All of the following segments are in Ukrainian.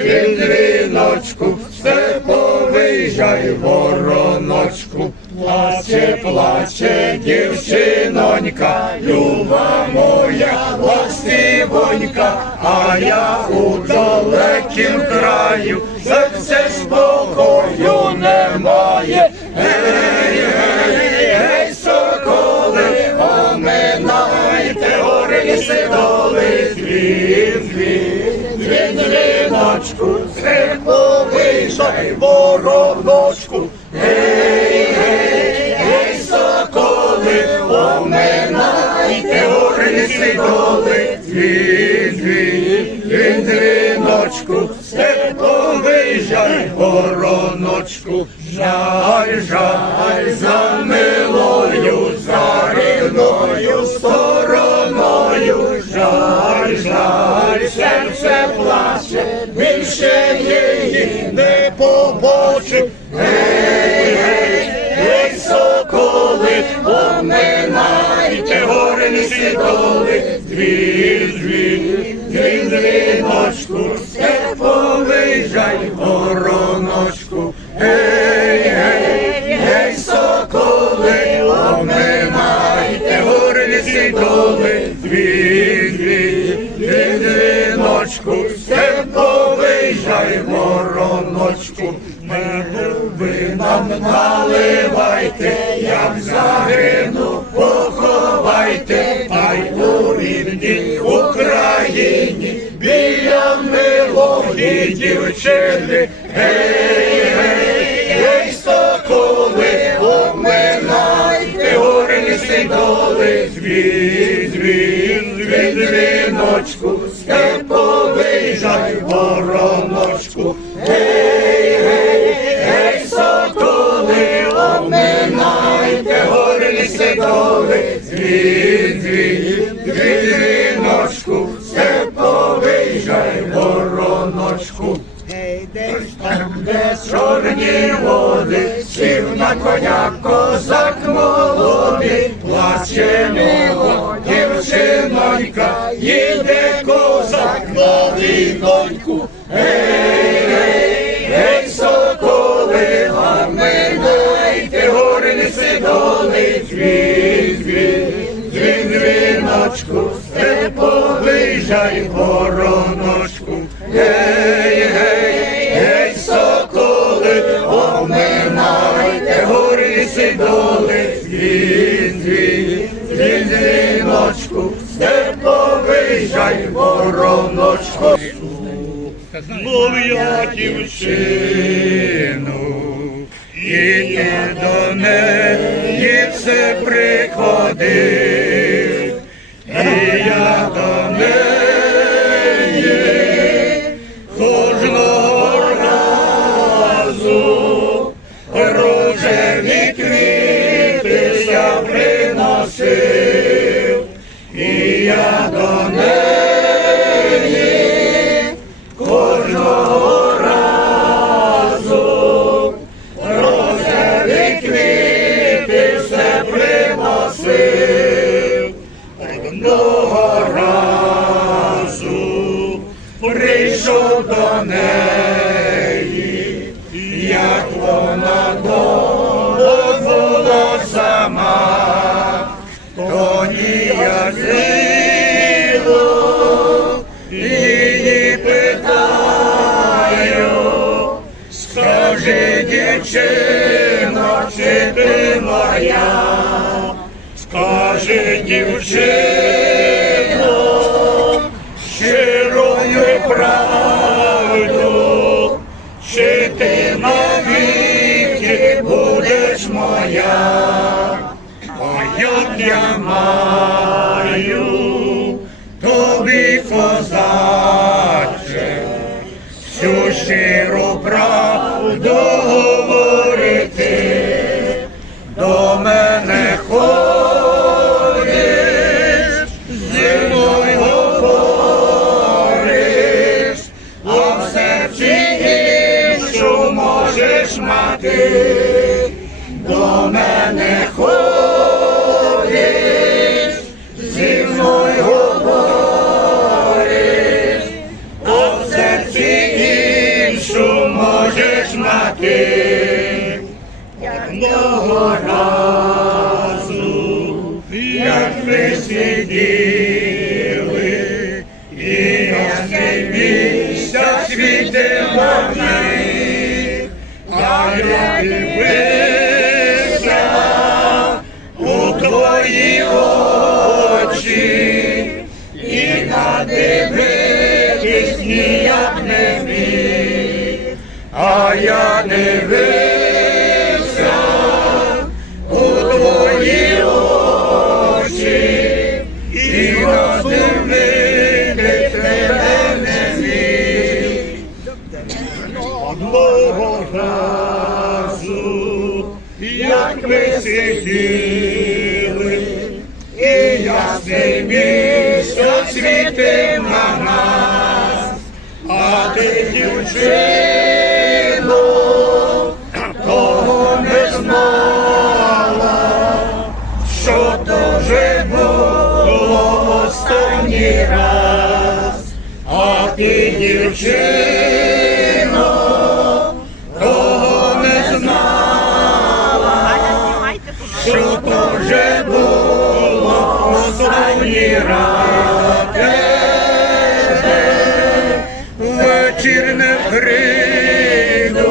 Він віночку, степовий жай вороночку, плаче, плаче дівчинонька, люба моя ластивонька, а я у далекім краю, серце спокою немає. Гей, гей, гей, соколи, оминайте гори ліси доли, звін, звін, звін, дзвіночку, степовий жай вороночку, доли, дві, дві, дві, дзвіночку, степовий жаль, вороночку. Гей, гей, гей, соколи, оминайте гори ліси доли, дві, дві, дві, дзвіночку, степовий жаль, вороночку. Меду ви нам рідній Україні, біля милої дівчини, гей, гей, гей, соколи, обминайте гори ліси доли, звін, звін, звін, дзвіночку, степовий жаль, вороночку. Гей, десь там, де Чорні води, сів на коня козак молодий, плаче мило, дівчинонька, їде козак на віноньку. Гей, гей, гей, соколи, гаминайте, гори ліси доли, звін, звін, звін, дзвіночку, степовий жай, вороночку. Гей, гей, гей, соколи, оминайте гори ліси доли, він звін, звін, дзвіночку, степовий жай, вороночку. Мов я дівчину, я до скажи, дівчино, чи ти моя? Скажи, дівчино, щирою правду, чи ти навіки будеш моя, а як я маю ясний Одного разу, як ми сиділи, і ясний місяць світив на нас, а ти, дівчино, того не знала, що то вже було останній раз, а ти, дівчино, Тебе Вечір не прийду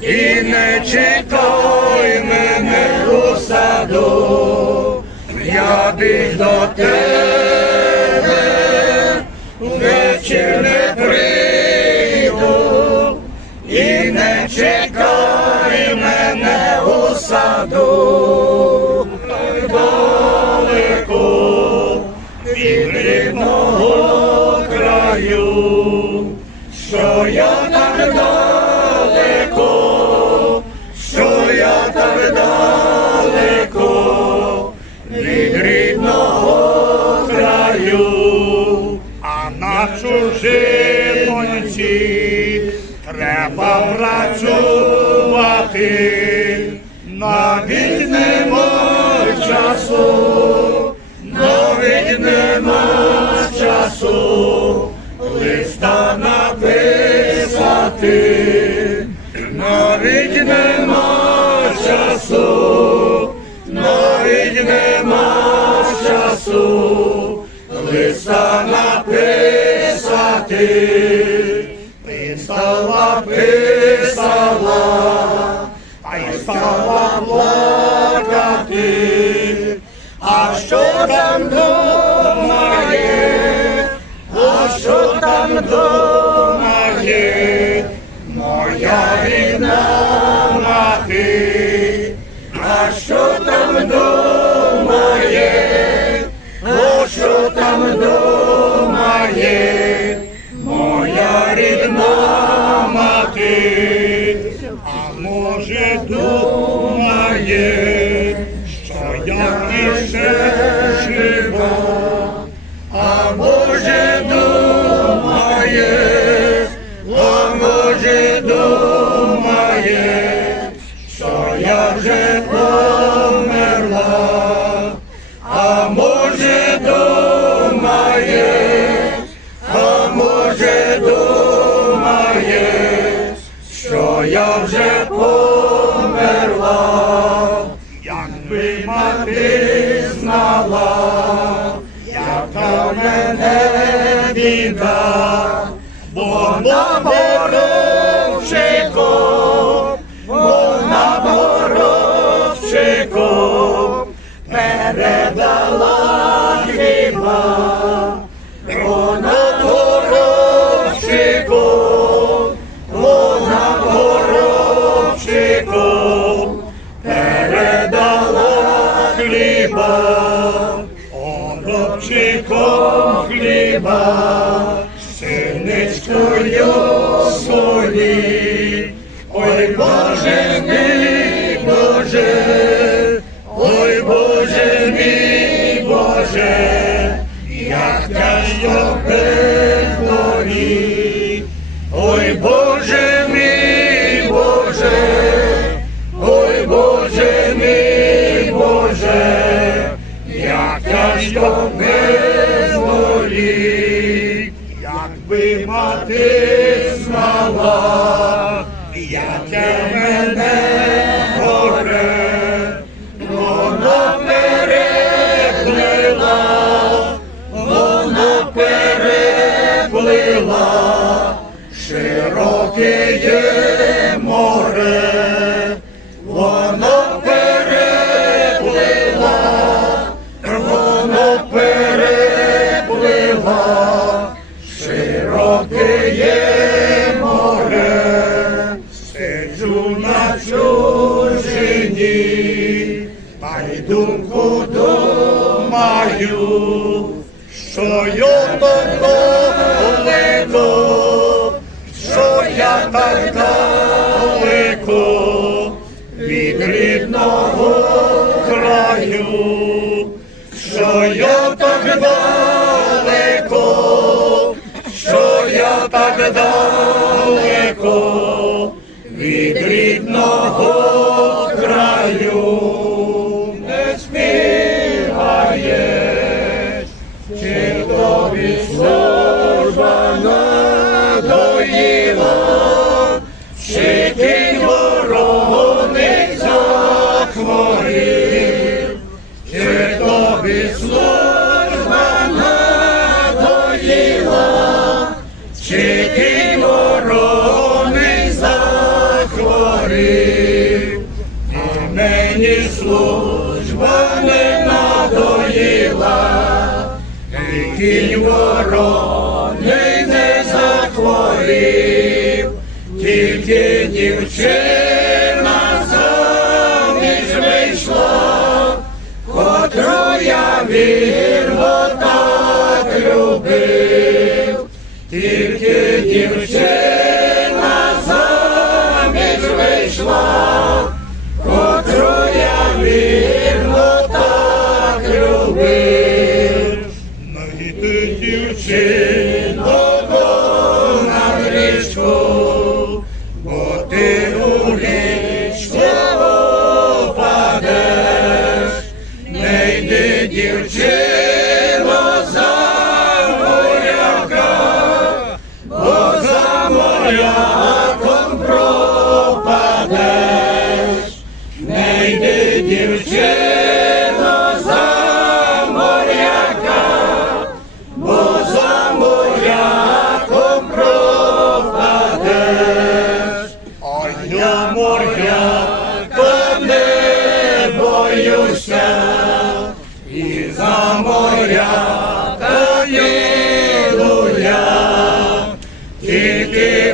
і не чекай мене у саду, я біг до тебе, вечір не прийду і не чекай мене у саду, далеко від рідного краю, що я так далеко, що я так далеко від рідного краю, а на чужинці треба працювати, навіть листа написати, навіть нема часу, навіть нема часу, листа написати, писала, писала, а й стала плакати, а що там думає, а що там думає, моя рідна мати, а що там думає, може думає, що я вже померла, якби мати знала, яка мене біда, бо на боровчиком, хліба, синичкою солі. Ой, Боже мій, Боже, ой, Боже мій, Боже, як тяжко без доріг. Ой, Боже мій, Боже, ой, Боже мій, Боже, як тяжко без Якби мати роки на чужині, а й думку думаю, що я так далеко, що я так далеко. так далеко від рідного. кінь вороний не захворів, тільки дівчина заміж вийшла, котру я вірно так любив, тільки дівчина.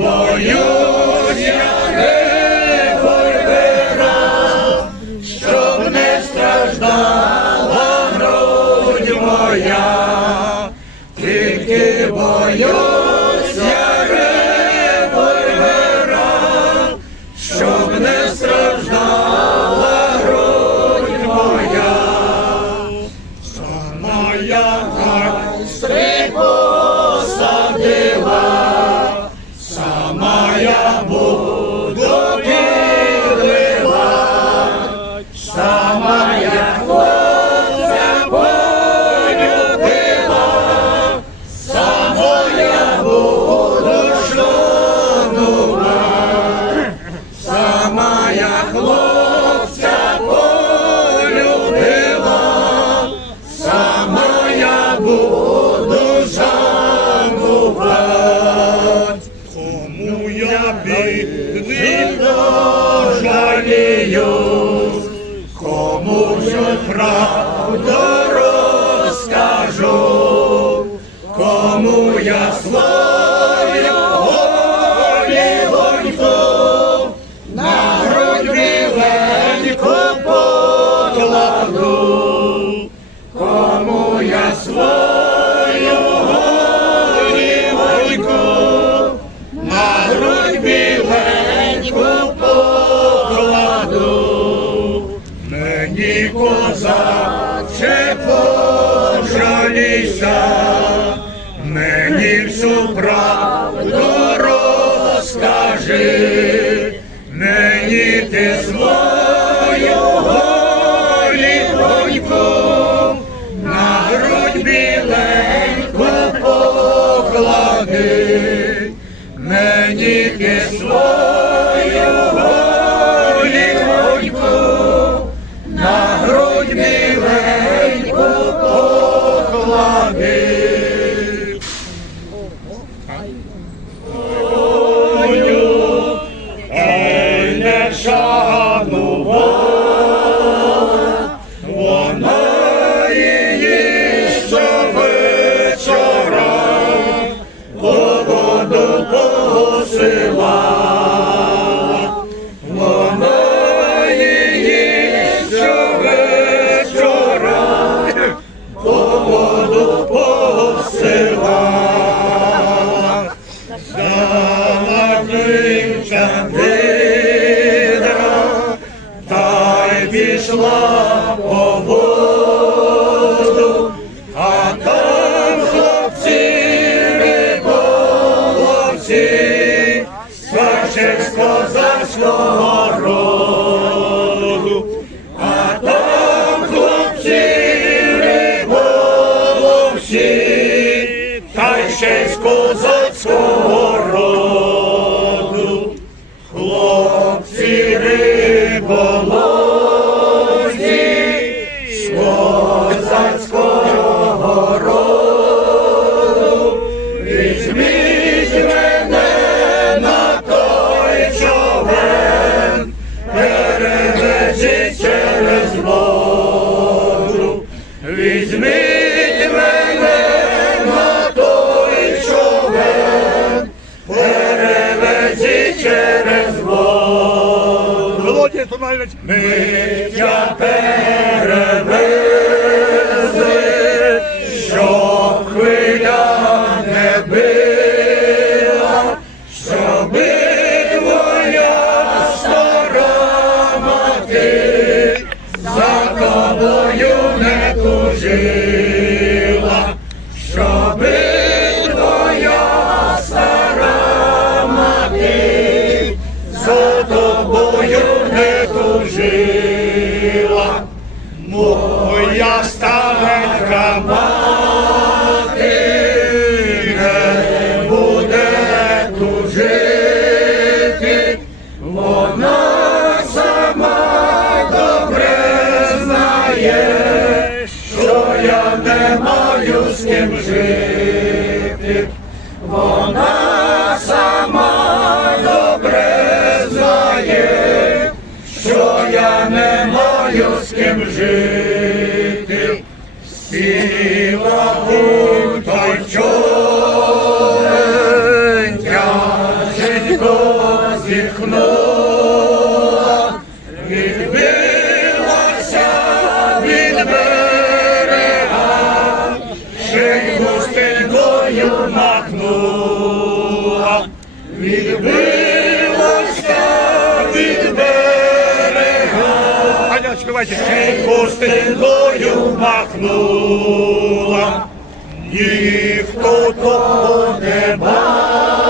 боюся щоб не страждала грудь тільки боюся щоб не страждала грудь моя, що моя. тобі не жалію, кому ж правда. і коза ще пожалійся, мені всю правду розкажи, мені ти зможеш. Amen. Ближче, ближче. great був той чонтя, житко зітхнула, відбилася від берега, шейку стелькою махнула, відбилася від берега, шейку стелькою махнула то у неба.